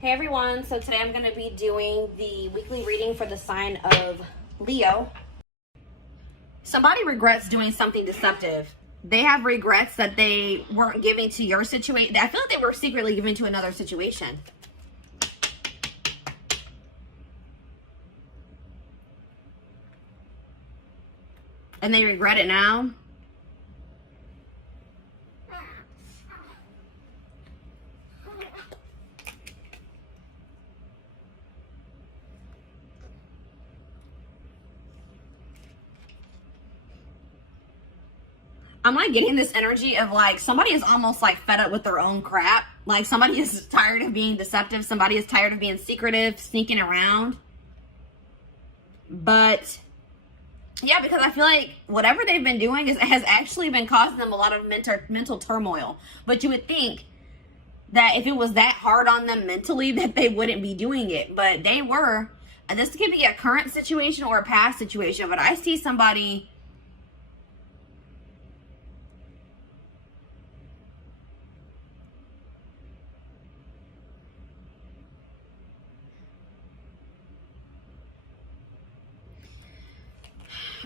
Hey everyone, so today I'm going to be doing the weekly reading for the sign of Leo. Somebody regrets doing something deceptive. They have regrets that they weren't giving to your situation. I feel like they were secretly giving to another situation. And they regret it now. I'm like getting this energy of like somebody is almost like fed up with their own crap. Like somebody is tired of being deceptive. Somebody is tired of being secretive, sneaking around. But yeah, because I feel like whatever they've been doing has actually been causing them a lot of mental turmoil. But you would think that if it was that hard on them mentally that they wouldn't be doing it. But they were. And this could be a current situation or a past situation. But I see somebody...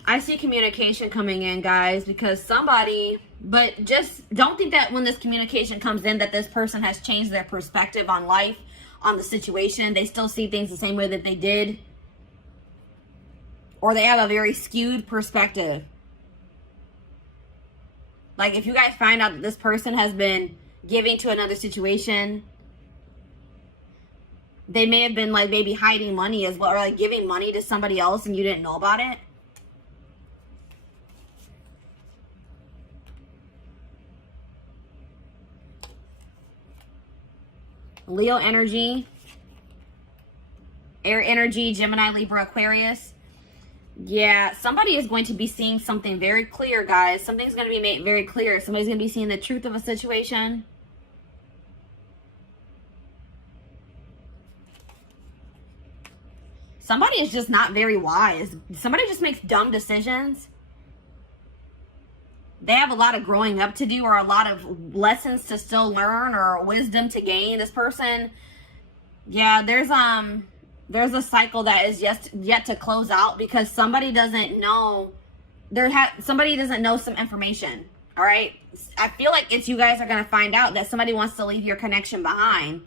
I see communication coming in, guys, because somebody, but just don't think that when this communication comes in that this person has changed their perspective on life, on the situation. They still see things the same way that they did. Or they have a very skewed perspective. Like if you guys find out that this person has been giving to another situation, they may have been like maybe hiding money as well, or like giving money to somebody else and you didn't know about it. Leo energy, air energy, Gemini, Libra, Aquarius. Yeah, somebody is going to be seeing something very clear, guys. Something's going to be made very clear. Somebody's going to be seeing the truth of a situation. Somebody is just not very wise. Somebody just makes dumb decisions. They have a lot of growing up to do, or a lot of lessons to still learn, or wisdom to gain. This person, yeah, there's a cycle that is yet to close out because somebody doesn't know. Somebody doesn't know some information. All right, I feel like it's you guys are gonna find out that somebody wants to leave your connection behind.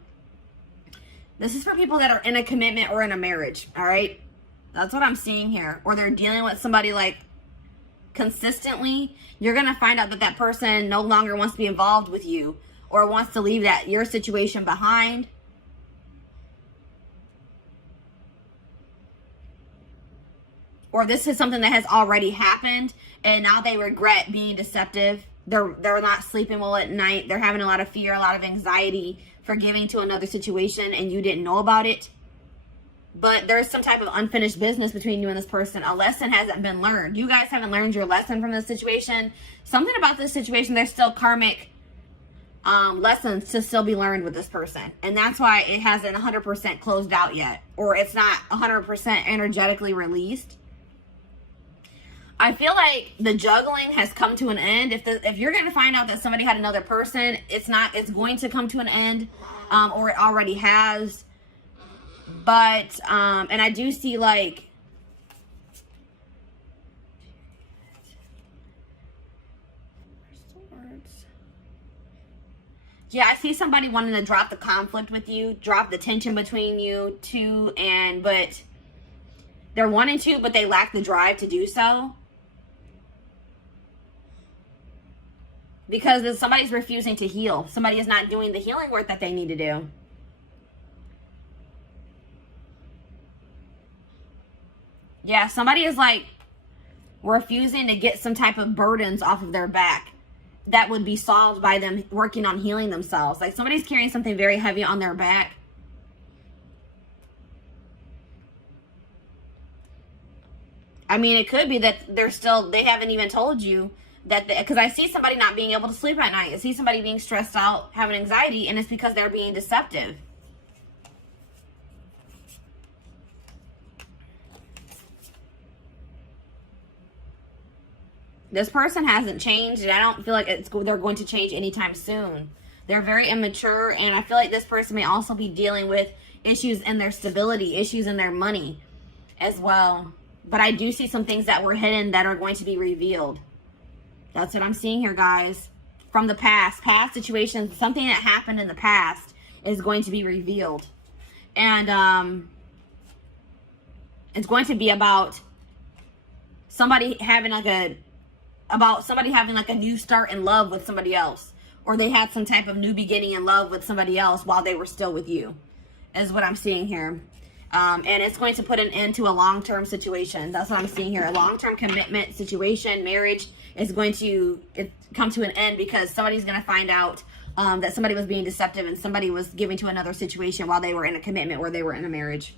This is for people that are in a commitment or in a marriage. All right, that's what I'm seeing here. Or they're dealing with somebody like consistently. You're going to find out that that person no longer wants to be involved with you or wants to leave your situation behind. Or this is something that has already happened and now they regret being deceptive. They're not sleeping well at night. They're having a lot of fear, a lot of anxiety for giving to another situation and you didn't know about it. But there's some type of unfinished business between you and this person. A lesson hasn't been learned. You guys haven't learned your lesson from this situation. Something about this situation, there's still karmic lessons to still be learned with this person. And that's why it hasn't 100% closed out yet. Or it's not 100% energetically released. I feel like the juggling has come to an end. If you're going to find out that somebody had another person, it's going to come to an end. Or it already has. But, and I do see like, yeah, I see somebody wanting to drop the conflict with you, drop the tension between you two, but they're wanting to, but they lack the drive to do so. Because somebody's refusing to heal. Somebody is not doing the healing work that they need to do. Yeah, somebody is like refusing to get some type of burdens off of their back that would be solved by them working on healing themselves. Like somebody's carrying something very heavy on their back. I mean, it could be that they haven't even told you that, because I see somebody not being able to sleep at night. I see somebody being stressed out, having anxiety, and it's because they're being deceptive. This person hasn't changed, and I don't feel like they're going to change anytime soon. They're very immature, and I feel like this person may also be dealing with issues in their stability, issues in their money as well. But I do see some things that were hidden that are going to be revealed. That's what I'm seeing here, guys. From the past situations, something that happened in the past is going to be revealed. And it's going to be about somebody having like a new start in love with somebody else, or they had some type of new beginning in love with somebody else while they were still with you, is what I'm seeing here. And it's going to put an end to a long-term situation. That's what I'm seeing here. A long-term commitment situation, marriage is going to come to an end because somebody's going to find out that somebody was being deceptive and somebody was giving to another situation while they were in a commitment or they were in a marriage.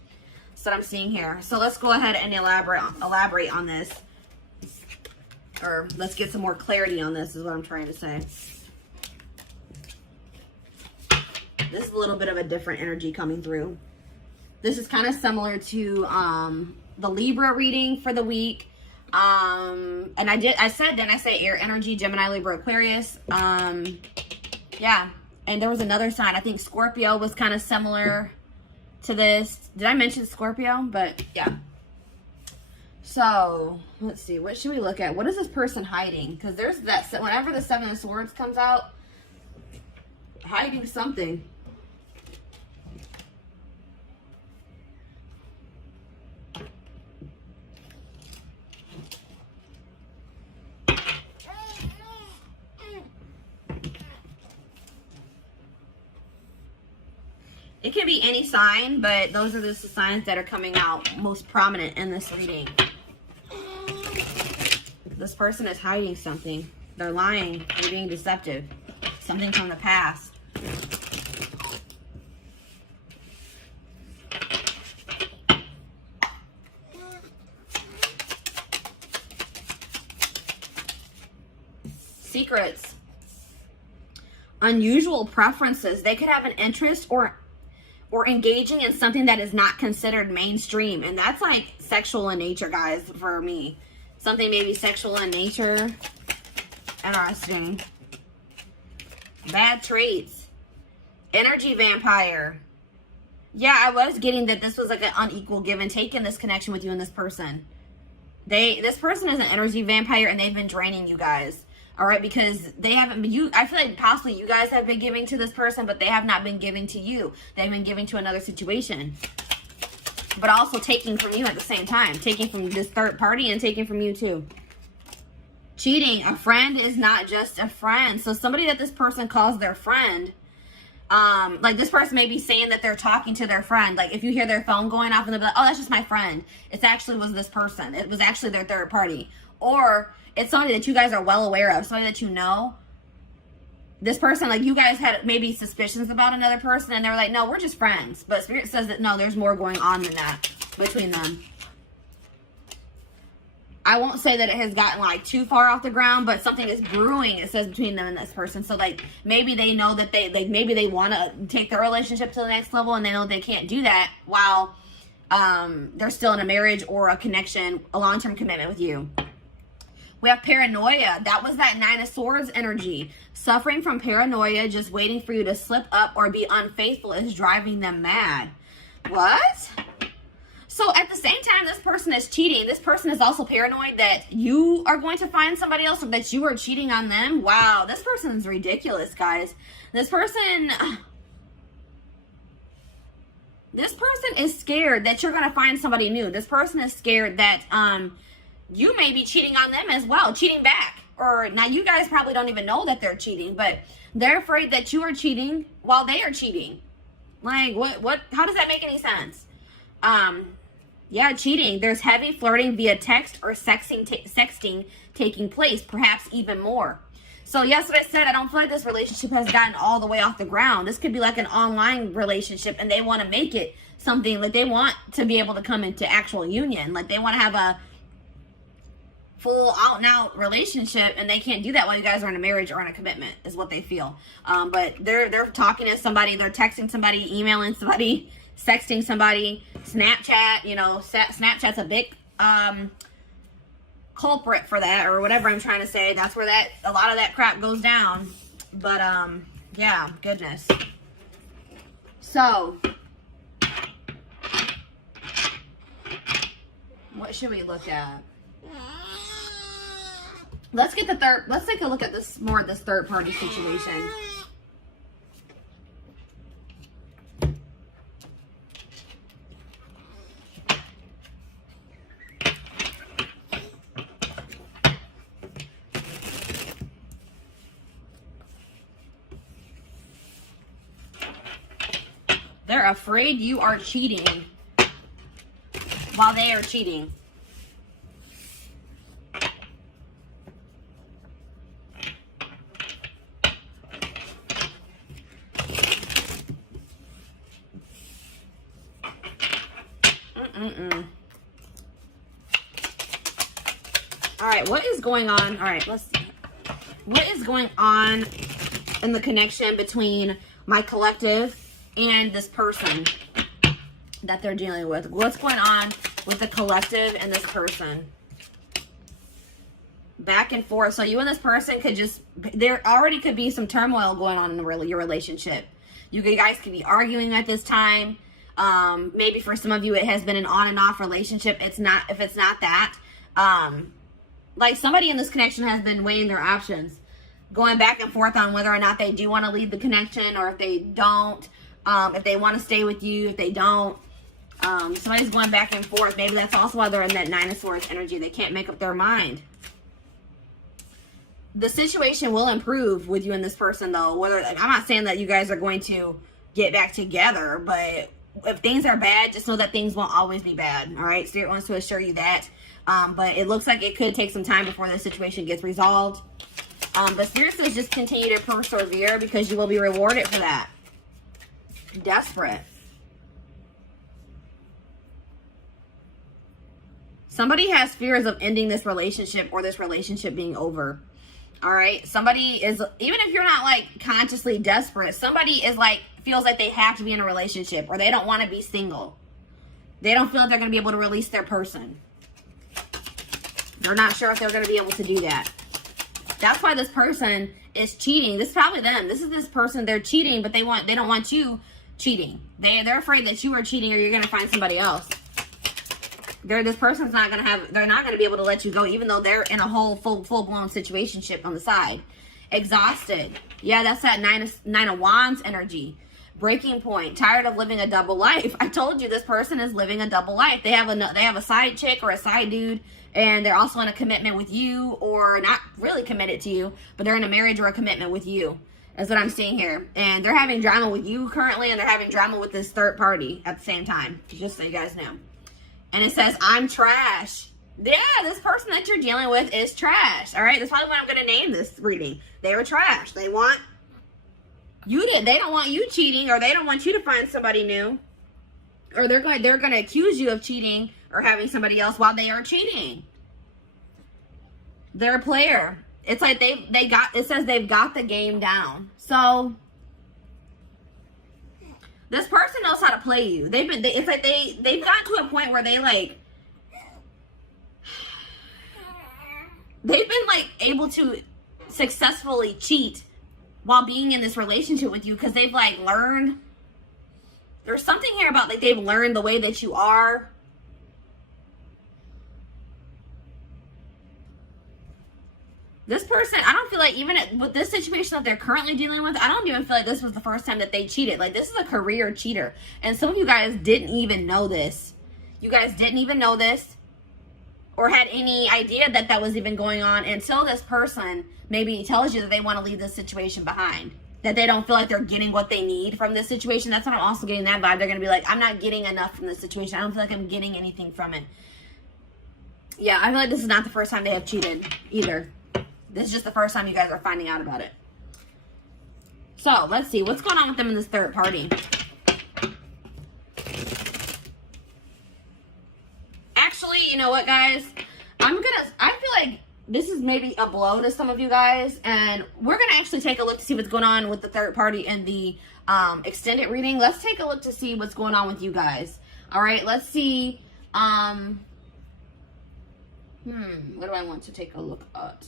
That's what I'm seeing here. So let's go ahead and elaborate on this. Or let's get some more clarity on this is what I'm trying to say. This is a little bit of a different energy coming through. This is kind of similar to the Libra reading for the week. And I said air energy, Gemini, Libra, Aquarius. Yeah. And there was another sign. I think Scorpio was kind of similar to this. Did I mention Scorpio? But yeah. So let's see. What should we look at? What is this person hiding? Because there's that. Whenever the Seven of Swords comes out, hiding something. It can be any sign, but those are just the signs that are coming out most prominent in this reading. This person is hiding something. They're lying. They're being deceptive. Something from the past. Secrets. Unusual preferences. They could have an interest or engaging in something that is not considered mainstream. And that's like sexual in nature, guys, for me. Something maybe sexual in nature. Interesting. Bad traits. Energy vampire. Yeah, I was getting that this was like an unequal give and take in this connection with you and this person. This person is an energy vampire and they've been draining you guys. All right, because they haven't been, I feel like possibly you guys have been giving to this person, but they have not been giving to you. They've been giving to another situation. But also taking from you at the same time. Taking from this third party and taking from you too. Cheating. A friend is not just a friend. So somebody that this person calls their friend, like this person may be saying that they're talking to their friend. Like if you hear their phone going off and they'll be like, oh, that's just my friend. It actually was this person. It was actually their third party. Or it's somebody that you guys are well aware of, somebody that you know. This person, like you guys had maybe suspicions about another person and they were like, no, we're just friends. But Spirit says that no, there's more going on than that between them. I won't say that it has gotten like too far off the ground, but something is brewing, it says, between them and this person. So like maybe they know that maybe they want to take their relationship to the next level and they know they can't do that while they're still in a marriage or a connection, a long-term commitment with you. We have paranoia. That was that Nine of Swords energy. Suffering from paranoia, just waiting for you to slip up or be unfaithful is driving them mad. What? So at the same time this person is cheating, this person is also paranoid that you are going to find somebody else or that you are cheating on them. Wow, this person is ridiculous, guys. This person is scared that you're going to find somebody new. This person is scared that you may be cheating on them as well, cheating back. Or now you guys probably don't even know that they're cheating, but they're afraid that you are cheating while they are cheating. Like what how does that make any sense? Yeah, cheating. There's heavy flirting via text or sexting taking place, perhaps even more. So yes, what I said, I don't feel like this relationship has gotten all the way off the ground. This could be like an online relationship and they want to make it something like they want to be able to come into actual union. Like they want to have a full out and out relationship and they can't do that while you guys are in a marriage or in a commitment is what they feel. But they're talking to somebody, they're texting somebody, emailing somebody, sexting somebody, Snapchat, you know, Snapchat's a big culprit for that or whatever I'm trying to say. That's where a lot of that crap goes down. But Yeah, goodness. So, what should we look at? Let's take a look at this more of this third party situation. They're afraid you are cheating while they are cheating. All right, what is going on? All right, let's see. What is going on in the connection between my collective and this person that they're dealing with? What's going on with the collective and this person? Back and forth. So you and this person could just, there already could be some turmoil going on in your relationship. You guys could be arguing at this time. Maybe for some of you, it has been an on and off relationship. If it's not that, like somebody in this connection has been weighing their options, going back and forth on whether or not they do want to leave the connection, or if they don't, if they want to stay with you, if they don't. Somebody's going back and forth. Maybe that's also why they're in that Nine of Swords energy. They can't make up their mind. The situation will improve with you and this person, though. I'm not saying that you guys are going to get back together, but if things are bad, just know that things won't always be bad. All right, Spirit wants to assure you that. But it looks like it could take some time before the situation gets resolved. But Spirit says just continue to persevere, because you will be rewarded for that. Desperate. Somebody has fears of ending this relationship, or this relationship being over. All right, somebody is, even if you're not like consciously desperate, somebody is like, feels like they have to be in a relationship, or they don't want to be single. They don't feel like they're going to be able to release their person. They're not sure if they're going to be able to do that. That's why this person is cheating. This is probably them. This is this person. They're cheating, but they don't want you cheating. They're afraid that you are cheating, or you're going to find somebody else. This person's not going to have, they're not going to be able to let you go, even though they're in a whole full-blown situationship on the side. Exhausted. Yeah, that's that Nine of Wands energy. Breaking point. Tired of living a double life. I told you this person is living a double life. They have a side chick or a side dude, and they're also in a commitment with you, or not really committed to you, but they're in a marriage or a commitment with you. That's what I'm seeing here. And they're having drama with you currently, and they're having drama with this third party at the same time. Just so you guys know. And it says, I'm trash. Yeah, this person that you're dealing with is trash. All right, that's probably what I'm going to name this reading. They were trash. They want you to, they don't want you cheating, or they don't want you to find somebody new. Or they're going to accuse you of cheating or having somebody else while they are cheating. They're a player. It's like it says they've got the game down. So this person knows how to play you. It's like they've gotten to a point where they've been like able to successfully cheat while being in this relationship with you, because they've like learned. There's something here about like they've learned the way that you are. This person, I don't feel like, even with this situation that they're currently dealing with, I don't even feel like this was the first time that they cheated. Like, this is a career cheater. And some of you guys didn't even know this. You guys didn't even know this, or had any idea that that was even going on, until this person maybe tells you that they want to leave this situation behind. That they don't feel like they're getting what they need from this situation. That's what I'm also getting that vibe. They're going to be like, I'm not getting enough from this situation. I don't feel like I'm getting anything from it. Yeah, I feel like this is not the first time they have cheated either. This is just the first time you guys are finding out about it. So, let's see. What's going on with them in this third party? Actually, you know what, guys? I feel like this is maybe a blow to some of you guys. And we're going to actually take a look to see what's going on with the third party in the extended reading. Let's take a look to see what's going on with you guys. All right, let's see. What do I want to take a look at?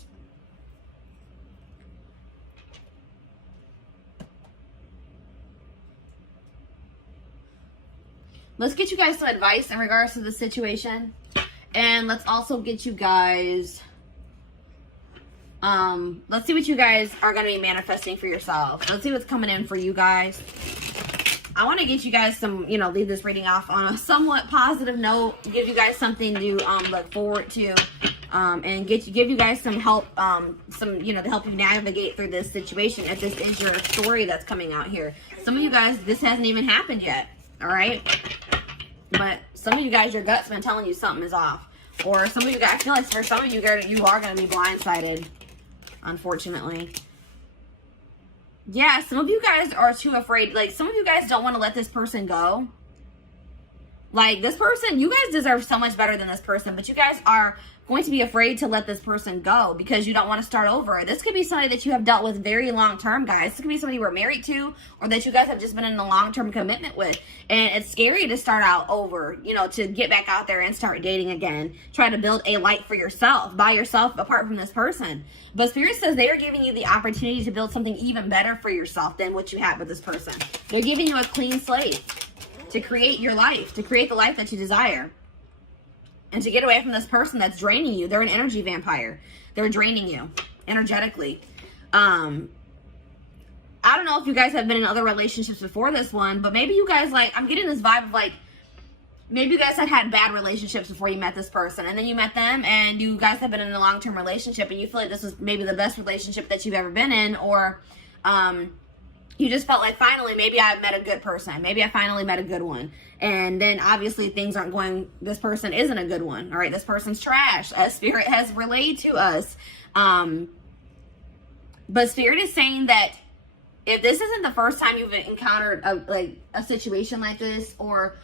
let's get you guys some advice in regards to the situation. And let's also get you guys, let's see what you guys are going to be manifesting for yourself. Let's see what's coming in for you guys. I want to get you guys some, you know, leave this reading off on a somewhat positive note, give you guys something to look forward to, and give you guys some help, you know, to help you navigate through this situation if this is your story that's coming out here. Some of you guys, this hasn't even happened yet, all right? But some of you guys, your gut's been telling you something is off. Or some of you guys, I feel like for some of you, you are going to be blindsided, unfortunately. Yeah, some of you guys are too afraid. Like, some of you guys don't want to let this person go. Like, this person, you guys deserve so much better than this person, but you guys are going to be afraid to let this person go because you don't want to start over. This could be somebody that you have dealt with very long term, guys. This could be somebody you were married to or that you guys have just been in a long-term commitment with. And it's scary to start out over, you know, to get back out there and start dating again. Try to build a life for yourself, by yourself, apart from this person. But Spirit says they are giving you the opportunity to build something even better for yourself than what you had with this person. They're giving you a clean slate to create your life, to create the life that you desire. And to get away from this person that's draining you. They're an energy vampire. They're draining you energetically. I don't know if you guys have been in other relationships before this one, but maybe you guys, like, I'm getting this vibe of, like, maybe you guys had bad relationships before you met this person. And then you met them and you guys have been in a long-term relationship and you feel like this was maybe the best relationship that you've ever been in. Or you just felt like, finally, maybe I met a good person. Maybe I finally met a good one. And then obviously things aren't going, this person isn't a good one. All right, this person's trash, as Spirit has relayed to us. But Spirit is saying that if this isn't the first time you've encountered a situation like this, or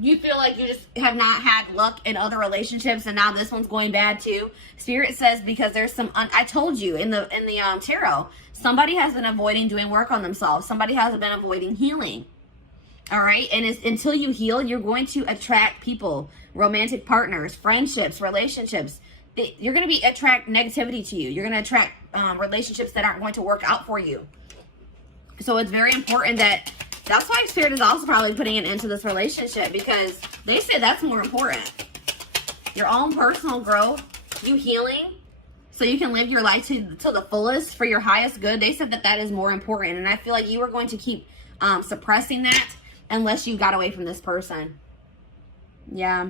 you feel like you just have not had luck in other relationships and now this one's going bad too, Spirit says because there's some, I told you in the tarot, somebody has been avoiding doing work on themselves. Somebody has been avoiding healing. All right. And until you heal, you're going to attract people, romantic partners, friendships, relationships. You're going to attract negativity to you. You're going to attract relationships that aren't going to work out for you. So it's very important that's why Spirit is also probably putting an end to this relationship, because they say that's more important. Your own personal growth, you healing, so you can live your life to the fullest for your highest good. They said that is more important. And I feel like you were going to keep suppressing that unless you got away from this person. Yeah.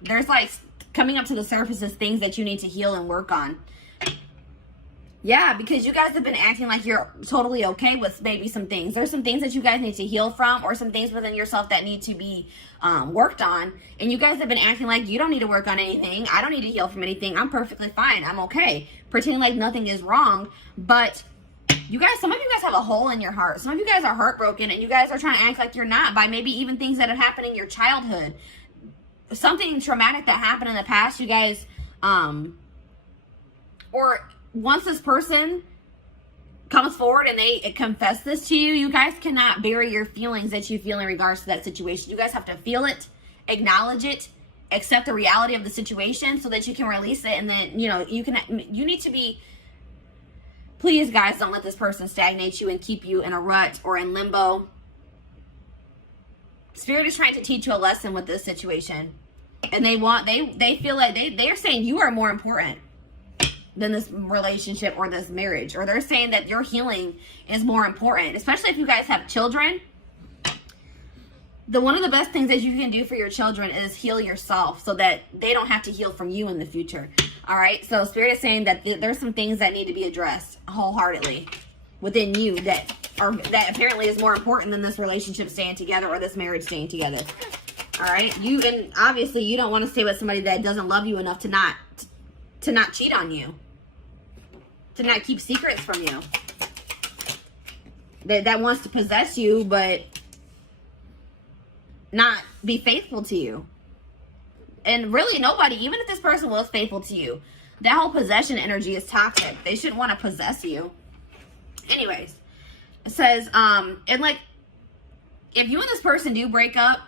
There's like coming up to the surface is things that you need to heal and work on. Yeah, because you guys have been acting like you're totally okay with maybe some things. There's some things that you guys need to heal from, or some things within yourself that need to be worked on. And you guys have been acting like you don't need to work on anything. I don't need to heal from anything. I'm perfectly fine. I'm okay. Pretending like nothing is wrong. But you guys, some of you guys have a hole in your heart. Some of you guys are heartbroken and you guys are trying to act like you're not by maybe even things that have happened in your childhood. Something traumatic that happened in the past, you guys, or once this person comes forward and they confess this to you, you guys cannot bury your feelings that you feel in regards to that situation. You guys have to feel it, acknowledge it, accept the reality of the situation so that you can release it. And then, you know, you need to be, please guys, don't let this person stagnate you and keep you in a rut or in limbo. Spirit is trying to teach you a lesson with this situation. And they feel like they are saying you are more important than this relationship or this marriage. Or they're saying that your healing is more important, especially if you guys have children. One of the best things that you can do for your children is heal yourself so that they don't have to heal from you in the future. All right. So Spirit is saying that there's some things that need to be addressed wholeheartedly within you that apparently is more important than this relationship staying together or this marriage staying together. All right. And obviously you don't want to stay with somebody that doesn't love you enough to not cheat on you, to not keep secrets from you, that wants to possess you but not be faithful to you. And really nobody, even if this person was faithful to you, that whole possession energy is toxic. They shouldn't want to possess you. Anyways, it says, and like, if you and this person do break up,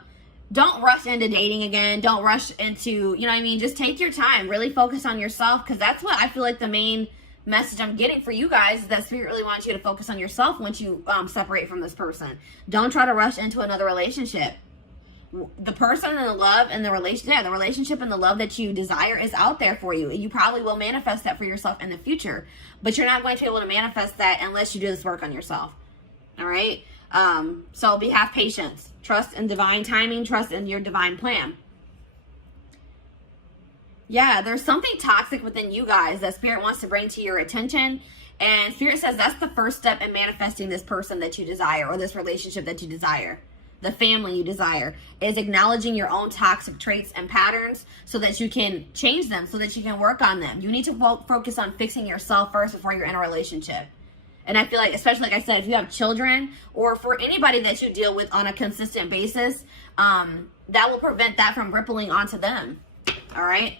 don't rush into dating again. Don't rush into, you know what I mean? Just take your time. Really focus on yourself, because that's what I feel like the main message I'm getting for you guys is that Spirit really wants you to focus on yourself once you separate from this person. Don't try to rush into another relationship. The person and the love and the relationship and the love that you desire is out there for you. You probably will manifest that for yourself in the future, but you're not going to be able to manifest that unless you do this work on yourself. All right. So have patience, trust in divine timing, trust in your divine plan. Yeah, there's something toxic within you guys that Spirit wants to bring to your attention. And Spirit says that's the first step in manifesting this person that you desire, or this relationship that you desire. The family you desire is acknowledging your own toxic traits and patterns so that you can change them, so that you can work on them. You need to focus on fixing yourself first before you're in a relationship. And I feel like, especially like I said, if you have children or for anybody that you deal with on a consistent basis, that will prevent that from rippling onto them. All right.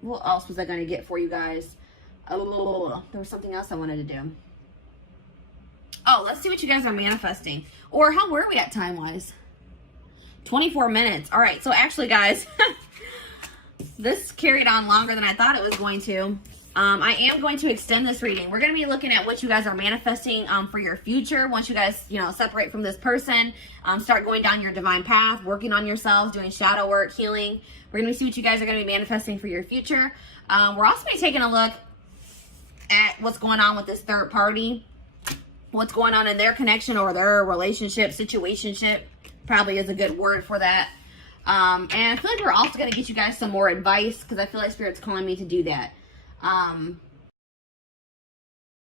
What else was I going to get for you guys? Oh, there was something else I wanted to do. Oh, let's see what you guys are manifesting. Or how were we at time-wise? 24 minutes. All right. So actually, guys, this carried on longer than I thought it was going to. I am going to extend this reading. We're going to be looking at what you guys are manifesting for your future. Once you guys, separate from this person, start going down your divine path, working on yourselves, doing shadow work, healing. We're going to see what you guys are going to be manifesting for your future. We're also going to be taking a look at what's going on with this third party. What's going on in their connection or their relationship, situationship, probably is a good word for that. And I feel like we're also going to get you guys some more advice because I feel like Spirit's calling me to do that.